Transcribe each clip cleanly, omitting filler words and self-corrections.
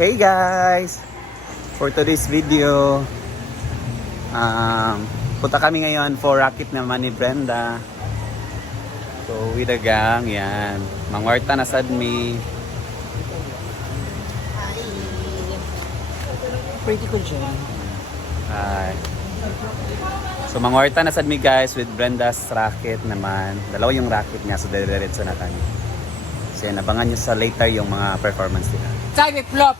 Hey guys! For today's video, punta kami ngayon for racket naman ni Brenda. So with the gang, yan. Mangwarta na sad me. Pretty cool dyan. Hi. So mangwarta na sad me guys with Brenda's racket naman. Dalawa yung racket niya, so dire-diretso na kami. So yan, abangan nyo sa later yung mga performance nila. Time it flop!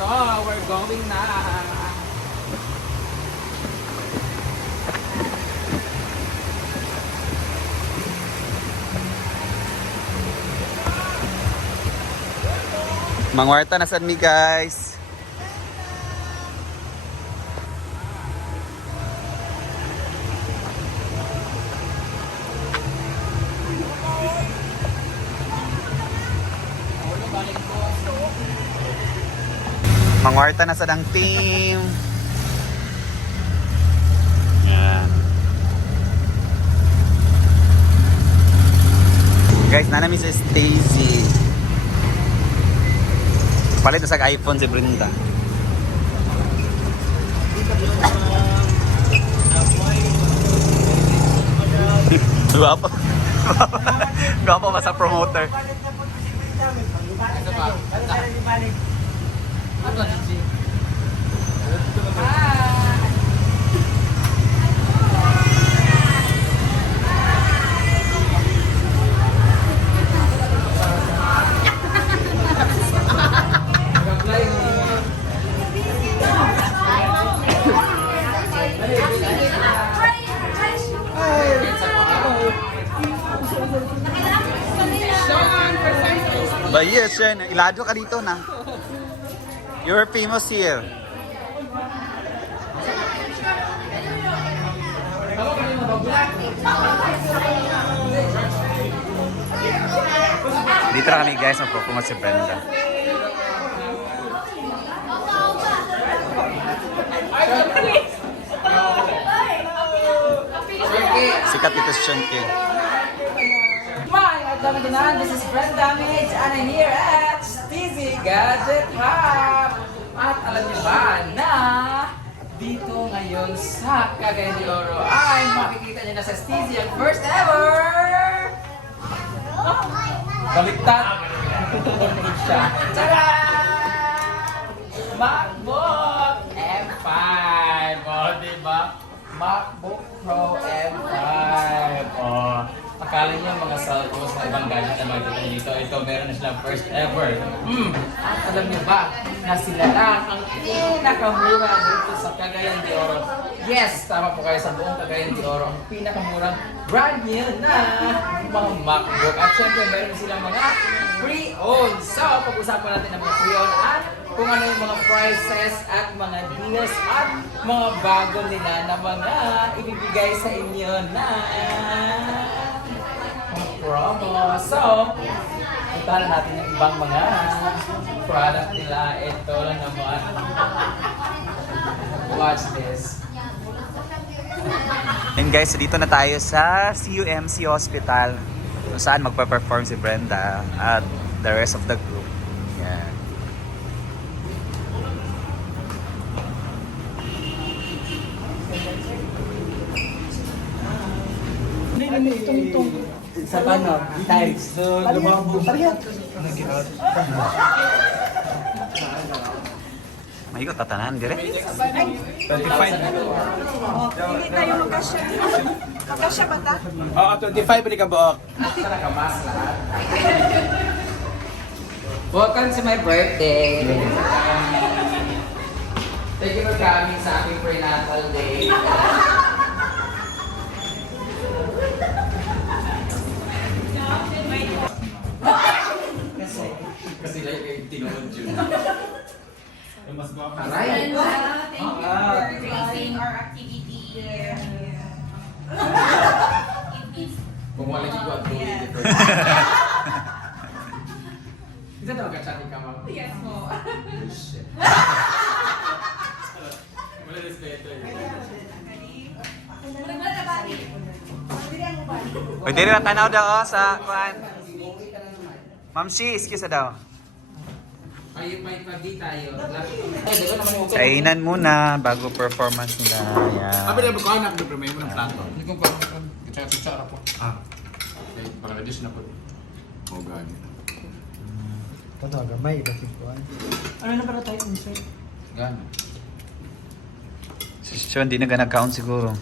So, we're going na. Mangwarta na sad me guys. Mangwarta na sad ang team. Yan. Guys, nanami si Stacy. Palit na sa iPhone si Brenda. Guwapo. Guwapo ba sa promoter? Ito pa. Ito na si. But yes, Shen, ilado ka dito na. You're famous here. Dito na kami guys, magpupungot si Brenda. Sikat dito si Shenke. This is Brenda Mage and I'm here at Steezy Gadget Hub. At alam niyo ba na dito ngayon sa Cagayan de Oro ay makikita niyo na sa Steezy ang first ever baliktad siya. Tara! MacBook M5. O, diba? MacBook Pro M5. O, akala niyo mga cellphones na ibang gadget na makikita dito. Ito, meron na silang first ever. At alam niyo ba na sila lang ang pinakamura dito sa Cagayan de Oro. Yes, tama po kayo sa buong Cagayan de Oro. Ang pinakamurang brand new na mga MacBook. At syempre, meron silang mga pre-owned. So, pag-usapan natin ang mga pre-owned at kung ano yung mga prices at mga deals at mga bago nila na mga ibibigay sa inyo na promo. So, punta na natin yung ibang mga product nila. Ito lang naman. Watch this. And guys, dito na tayo sa CUMC Hospital kung saan magpa-perform si Brenda at the rest of the group. Yan. Sa paano? Tiles. So, lumabog. Mahigot tatanan, dire? 25. Hindi tayo magkasya. Magkasya ba ta? Oo, 25 balik ka buok. Nakamas lahat. Welcome to my birthday. Thank you for coming sa aking prenatal day. Kasi like yung tinuod yun. Aray! Thank you for gracing our activity here. Kung wala yung kuwan ko, dito. Isa na magkachati ka, ma'am? Yes mo. Shit. Wala respeto eh. Pwede rin ang tanaw daw sa kuan. Ma'am Shi, excuse daw. Ay, may pagdi tayo. Ay, dito naman yung Kainan muna bago performance nila. Apa Yan. dia buka anak dia bermain ng plato. Hindi ko parang kutsara po. Ah. Okay, para dish na po. Oh, gani. Ano, gamay, bakit ko? Ano na pala tayo insert? Gano'n. Si Sean, di na nag-count siguro.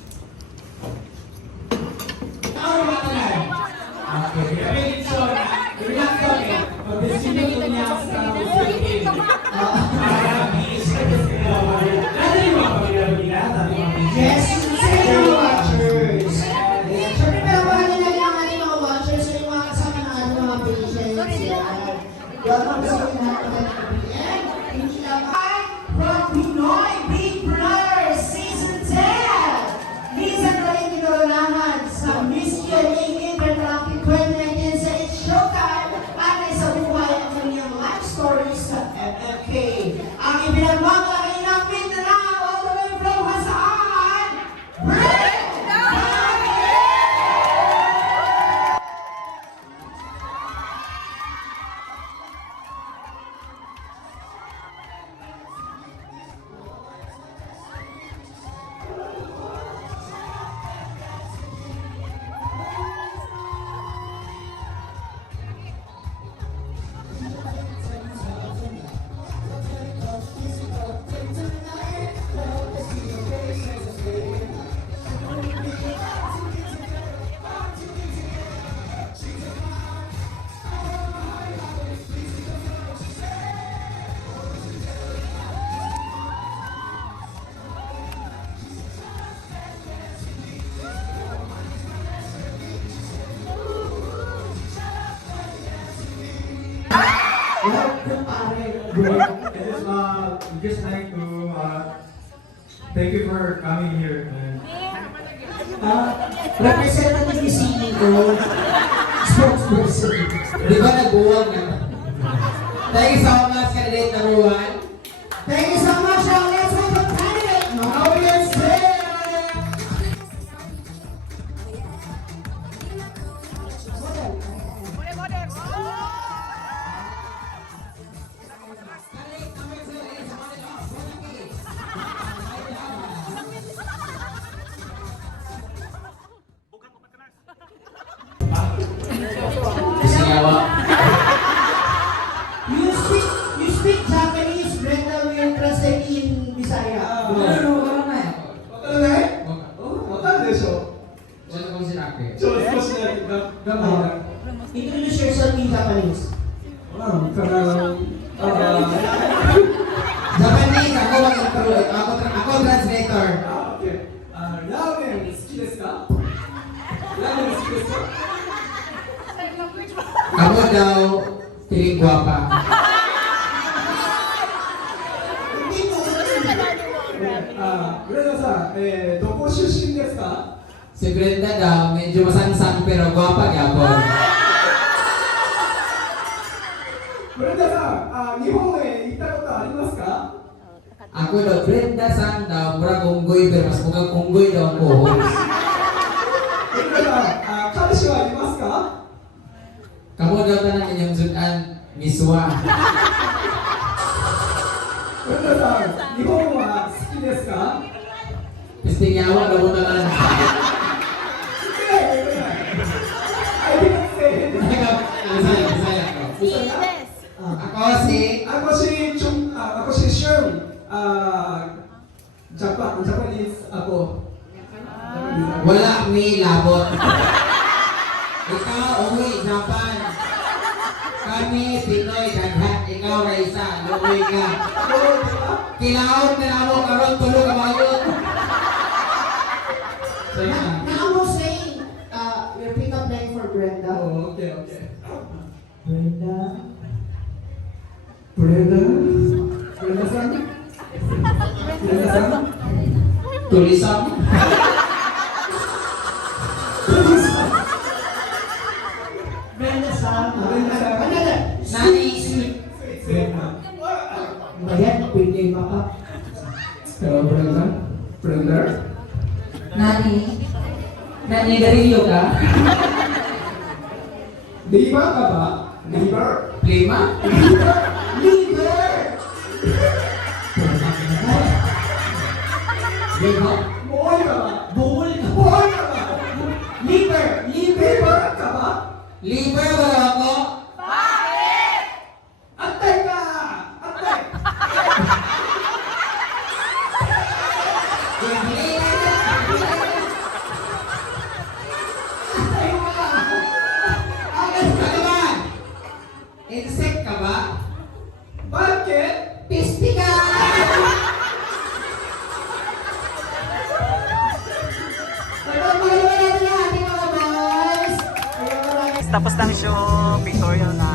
Yes, sa'yo watchers. Siyempre, palawahan nila yung ating mga watchers sa yung mga kasama ng ating mga patients. Welcome sa ating lahat ng PBN. From Pinoy Big Brother Season 10. Minsan na rin tinurunahan sa Miss Q&A Interactive 2019 sa It's Showtime at sa buhay ang kanyang life stories sa MMK. Ang ibinagmamalaki ng Mindanao all the way from Hasaan, Brenda! We just like to thank you for coming here. And Representative ni CEO, spokesperson. Di ba nag-uwag na? Thank you so much, candidate number 1. Thank you so much, now let's welcome candidate number 6. Singawa. You speak Japanese, Brenda, will translate in Bisaya. Ano na yan? わからないわかるでしょ Diyan ako sinabi. ちょっと少しだけ頑張 Introduce yourself in Japanese. る Japanese, ako mag-intro. Ako translator. ラーメン好きですかラーメン好きですか Ako daw, piling guwapa. Hindi mo. ブレダさん、どこ出身ですか Si Brenda daw, medyo masangsang pero guwapa gabon. ブレダさん、日本へ行ったことありますか Ako daw, Brenda sang daw, mura kunggoy pero mas mukhang kunggoy daw ang buhos. ブレダさん、彼氏はいますか Kamu daw tanan inyong sudan, miswa. ブレダさん、日本は好きですか Pistingawa daw mo tanan. I didn't say it. Bisaya ko. Ako si... Ako si Shun. Japanese ako. Wala mi labot. Ikaw, umuwi, Japan. Kami, Pinoy, daghat. Ikaw, Raisa, lumoy ka. Kilaon na ako, karon tulog ka mga yun. So, yun. Now we're saying, your pick-up line for Brenda. Oh, okay. Brenda. Brenda-san? Brenda-san? Tulisang. Brenda-san. Brenda-san. Nani. Ayan, pwede maka. Hello, Brenda? Brenda? Nani. Nani, garilyo ka? Di ba ka ba? Liver. Lima? Liver. Liver. Lima? Buhay ka ba? Bull? Buhay ka ba? Liver. Liver ka ba? Liver wala ako? Antay ka! Antay! Ano ba? Insect ka ba? Bakit? Pisti ka! Pagpapagawa natin ang ating mga boys. Ayan, maraming Tapos ng show, pictorial na